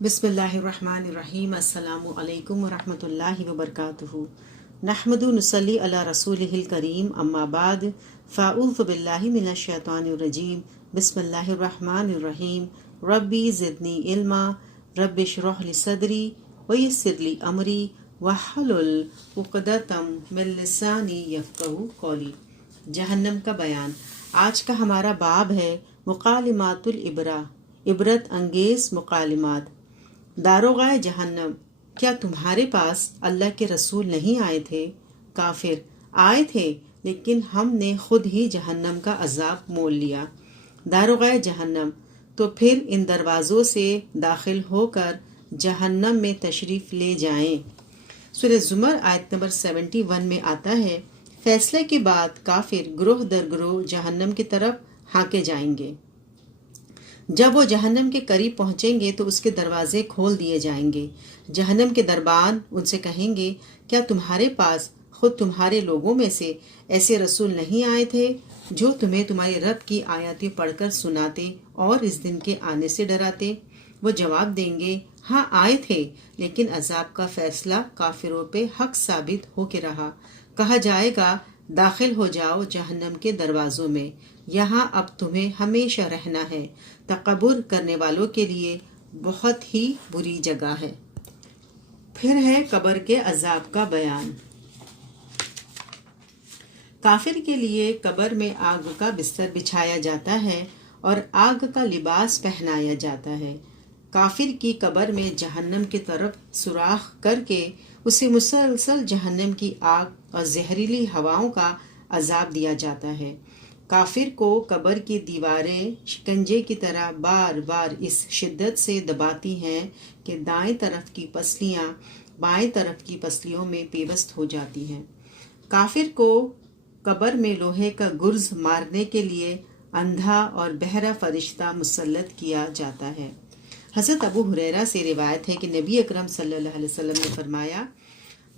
बिस्मिल्लाहिर्रहमानिर्रहीम। अस्सलामु अलैकुम वरहमतुल्लाहि वबरकातुहू। नहमदु नुसल्ली अला रसूलिहिल करीम, अम्मा बाद, फ़अऊज़ु बिल्लाहि मिनश शैतानिर रजीम। बिस्मिल्लाहिर्रहमानिर्रहीम। रब्बी ज़िदनी इल्मा, रब्बि इश्रह ली सदरी वयस्सिर ली अमरी वहलुल उक़दतम मिन लिसानी यफ़क़हू क़ौली। जहन्नम का बयान। आज का हमारा बाब है मुकालिमातुल इबरा, इबरत अंगेज मुकालिमात। दारोगाए जहन्नम, क्या तुम्हारे पास अल्लाह के रसूल नहीं आए थे? काफिर, आए थे, लेकिन हमने खुद ही जहन्नम का अजाब मोल लिया। दारोगाए जहन्नम, तो फिर इन दरवाज़ों से दाखिल होकर जहन्नम में तशरीफ़ ले जाएं। सूरह ज़ुमर आयत नंबर 71 में आता है, फैसले के बाद काफिर ग्रोह दर ग्रोह जहन्नम की तरफ हाँके जाएंगे। जब वो जहन्नम के करीब पहुंचेंगे तो उसके दरवाजे खोल दिए जाएंगे। जहन्नम के दरबान उनसे कहेंगे, क्या तुम्हारे पास खुद तुम्हारे लोगों में से ऐसे रसूल नहीं आए थे जो तुम्हें तुम्हारे रब की आयतें पढ़कर सुनाते और इस दिन के आने से डराते? वो जवाब देंगे, हाँ आए थे, लेकिन अजाब का फैसला काफिरों पे हक साबित होके रहा। कहा जाएगा, दाखिल हो जाओ जहन्नम के दरवाजों में, यहाँ अब तुम्हें हमेशा रहना है। तकब्बुर करने वालों के लिए बहुत ही बुरी जगह है। फिर है कब्र के अजाब का बयान। काफिर के लिए कब्र में आग का बिस्तर बिछाया जाता है और आग का लिबास पहनाया जाता है। काफिर की कब्र में जहन्नम की तरफ सुराख करके उसे मुसलसल जहन्नम की आग और जहरीली हवाओं का अजाब दिया जाता है। काफिर को कब्र की दीवारें शिकंजे की तरह बार बार इस शिद्दत से दबाती हैं कि दाएं तरफ की पसलियां बाएं तरफ की पसलियों में पेवस्त हो जाती हैं। काफिर को कब्र में लोहे का गुर्ज मारने के लिए अंधा और बहरा फरिश्ता मुसल्लत किया जाता है। हज़रत अबू हुरैरा से रिवायत है कि नबी अकरम सल्लल्लाहु अलैहि वसल्लम ने फरमाया,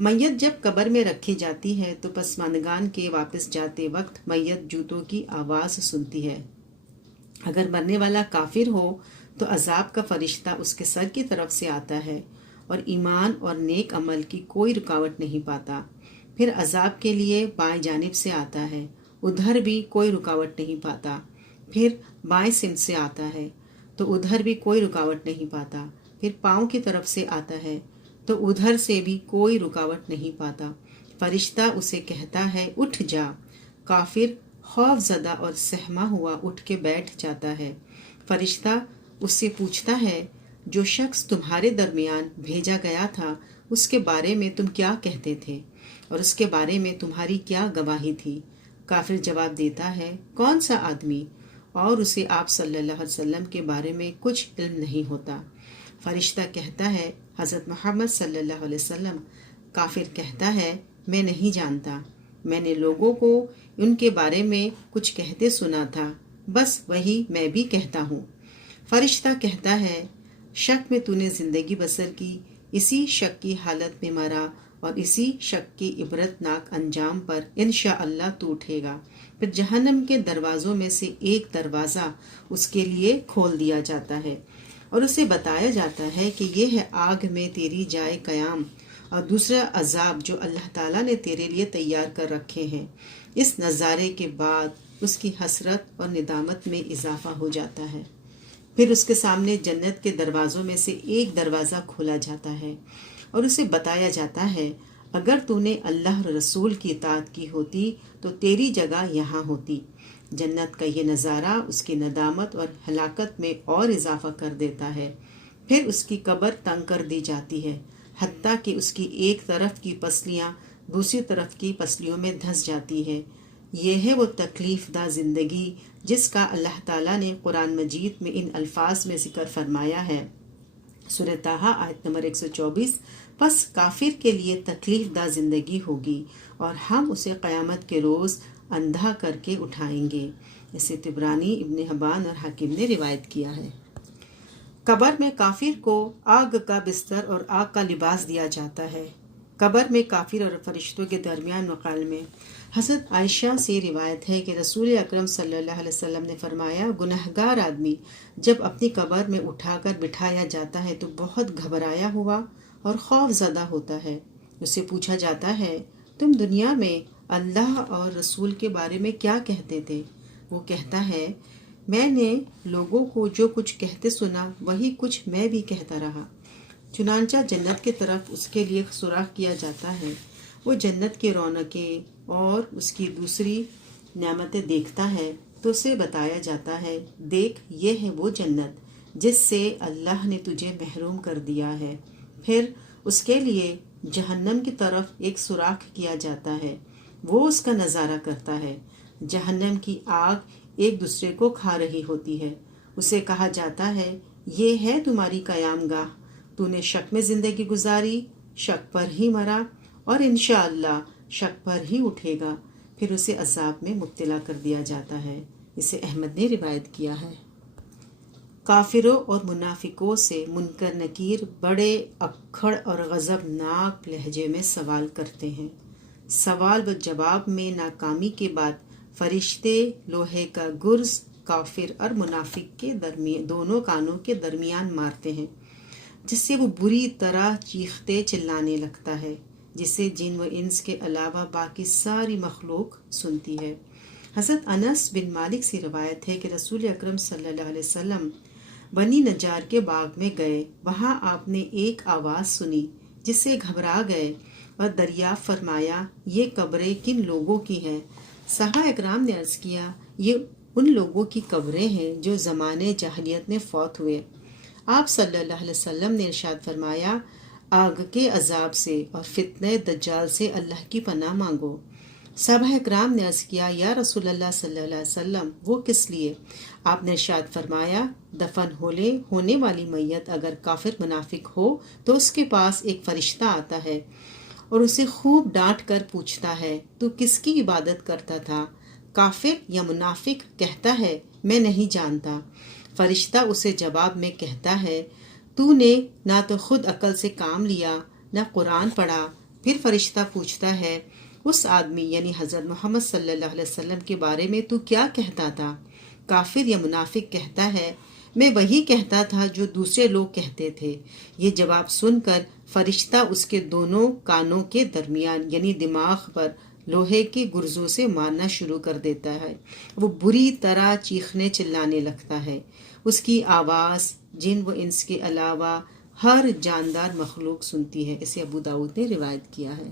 मैयत जब कब्र में रखी जाती है तो पसमानगान के वापस जाते वक्त मैयत जूतों की आवाज़ सुनती है। अगर मरने वाला काफिर हो तो अजाब का फरिश्ता उसके सर की तरफ से आता है और ईमान और नेक अमल की कोई रुकावट नहीं पाता। फिर अजाब के लिए बाएं जानिब से आता है, उधर भी कोई रुकावट नहीं पाता। फिर बाएं सिमत से आता है तो उधर भी कोई रुकावट नहीं पाता। फिर पाँव की तरफ से आता है तो उधर से भी कोई रुकावट नहीं पाता। फरिश्ता उसे कहता है, उठ जा। काफिर खौफजदा और सहमा हुआ उठ के बैठ जाता है। फरिश्ता उससे पूछता है, जो शख्स तुम्हारे दरमियान भेजा गया था उसके बारे में तुम क्या कहते थे और उसके बारे में तुम्हारी क्या गवाही थी? काफिर जवाब देता है, कौन सा आदमी, और उसे आप सल्लल्लाहु अलैहि वसल्लम के बारे में कुछ इल्म नहीं होता। फरिश्ता कहता है, हज़रत मोहम्मद सल्लल्लाहु अलैहि वसल्लम। काफिर कहता है, मैं नहीं जानता, मैंने लोगों को उनके बारे में कुछ कहते सुना था, बस वही मैं भी कहता हूँ। फरिश्ता कहता है, शक में तूने जिंदगी बसर की, इसी शक की हालत में मरा और इसी शक की इबरतनाक अंजाम पर इंशाअल्लाह तू उठेगा। फिर जहन्नम के दरवाज़ों में से एक दरवाज़ा उसके लिए खोल दिया जाता है और उसे बताया जाता है कि ये है आग में तेरी जाए कयाम और दूसरा अजाब जो अल्लाह ताला ने तेरे लिए तैयार कर रखे हैं। इस नज़ारे के बाद उसकी हसरत और निदामत में इजाफा हो जाता है। फिर उसके सामने जन्नत के दरवाज़ों में से एक दरवाज़ा खोला जाता है और उसे बताया जाता है, अगर तूने अल्लाह रसूल की इताअत की होती तो तेरी जगह यहाँ होती। जन्नत का ये नज़ारा उसकी नदामत और हलाकत में और इजाफा कर देता है। फिर उसकी कब्र तंग कर दी जाती है, हत्ता कि उसकी एक तरफ की पसलियाँ दूसरी तरफ की पसलियों में धंस जाती है। ये है वो तकलीफ़दा ज़िंदगी जिसका अल्लाह ताला ने कुरान मजीद में इन अल्फाज में जिक्र फरमाया है। सूरह ताहा आयत नंबर 124। बस काफिर के लिए तकलीफ़दा ज़िंदगी होगी और हम उसे क़यामत के रोज़ अंधा करके उठाएंगे। इसे तिबरानी, इब्न हब्बान और हाकिम ने रिवायत किया है। कब्र में काफिर को आग का बिस्तर और आग का लिबास दिया जाता है। قبر میں کافر اور فرشتوں کے درمیان مکالمے۔ حضرت عائشہ سے روایت ہے کہ رسول اکرم صلی اللہ علیہ وسلم نے فرمایا، گنہگار آدمی جب اپنی قبر میں اٹھا کر بٹھایا جاتا ہے تو بہت گھبرایا ہوا اور خوف زدہ ہوتا ہے۔ اسے پوچھا جاتا ہے، تم دنیا میں اللہ اور رسول کے بارے میں کیا کہتے تھے؟ وہ کہتا ہے، میں نے لوگوں کو جو کچھ کہتے سنا وہی کچھ میں بھی کہتا رہا۔ چنانچہ جنت کی طرف اس کے لیے سوراخ کیا جاتا ہے۔ وہ جنت کی رونقیں اور اس کی دوسری نعمتیں دیکھتا ہے تو اسے بتایا جاتا ہے، دیکھ یہ ہے وہ جنت جس سے اللہ نے تجھے محروم کر دیا ہے۔ پھر اس کے لیے جہنم کی طرف ایک سوراخ کیا جاتا ہے، وہ اس کا نظارہ کرتا ہے۔ جہنم کی آگ ایک دوسرے کو کھا رہی ہوتی ہے۔ اسے کہا جاتا ہے، یہ ہے تمہاری قیام گاہ، تو نے شک میں زندگی گزاری، شک پر ہی مرا اور انشاءاللہ شک پر ہی اٹھے گا۔ پھر اسے عذاب میں مبتلا کر دیا جاتا ہے۔ اسے احمد نے روایت کیا ہے۔ کافروں اور منافقوں سے منکر نکیر بڑے اکھڑ اور غضبناک لہجے میں سوال کرتے ہیں۔ سوال و جواب میں ناکامی کے بعد فرشتے لوہے کا گرز کافر اور منافق کے دونوں کانوں کے درمیان مارتے ہیں، جس سے وہ بری طرح چیختے چلانے لگتا ہے، جسے جن و انس کے علاوہ باقی ساری مخلوق سنتی ہے۔ حضرت انس بن مالک سے روایت ہے کہ رسول اکرم صلی اللہ علیہ وسلم بنی نجار کے باغ میں گئے۔ وہاں آپ نے ایک آواز سنی جس سے گھبرا گئے اور دریافت فرمایا، یہ قبریں کن لوگوں کی ہیں؟ صحابہ اکرام نے عرض کیا، یہ ان لوگوں کی قبریں ہیں جو زمانے جاہلیت میں فوت ہوئے۔ آپ صلی اللہ علیہ وسلم نے ارشاد فرمایا، آگ کے عذاب سے اور فتنہ دجال سے اللہ کی پناہ مانگو۔ صحابہ اکرام نے عرض کیا، یا رسول اللہ صلی اللہ علیہ وسلم، وہ کس لیے؟ آپ نے ارشاد فرمایا، دفن ہونے والی میت اگر کافر منافق ہو تو اس کے پاس ایک فرشتہ آتا ہے اور اسے خوب ڈانٹ کر پوچھتا ہے، تو کس کی عبادت کرتا تھا؟ کافر یا منافق کہتا ہے، میں نہیں جانتا۔ فرشتہ اسے جواب میں کہتا ہے، تو نے نہ تو خود عقل سے کام لیا نہ قرآن پڑھا۔ پھر فرشتہ پوچھتا ہے، اس آدمی یعنی حضرت محمد صلی اللہ علیہ وسلم کے بارے میں تو کیا کہتا تھا؟ کافر یا منافق کہتا ہے، میں وہی کہتا تھا جو دوسرے لوگ کہتے تھے۔ یہ جواب سن کر فرشتہ اس کے دونوں کانوں کے درمیان یعنی دماغ پر لوہے کے گرزوں سے مارنا شروع کر دیتا ہے۔ وہ بری طرح چیخنے چلانے لگتا ہے۔ اس کی آواز جن و انس کے علاوہ ہر جاندار مخلوق سنتی ہے۔ اسے ابو داؤد نے روایت کیا ہے۔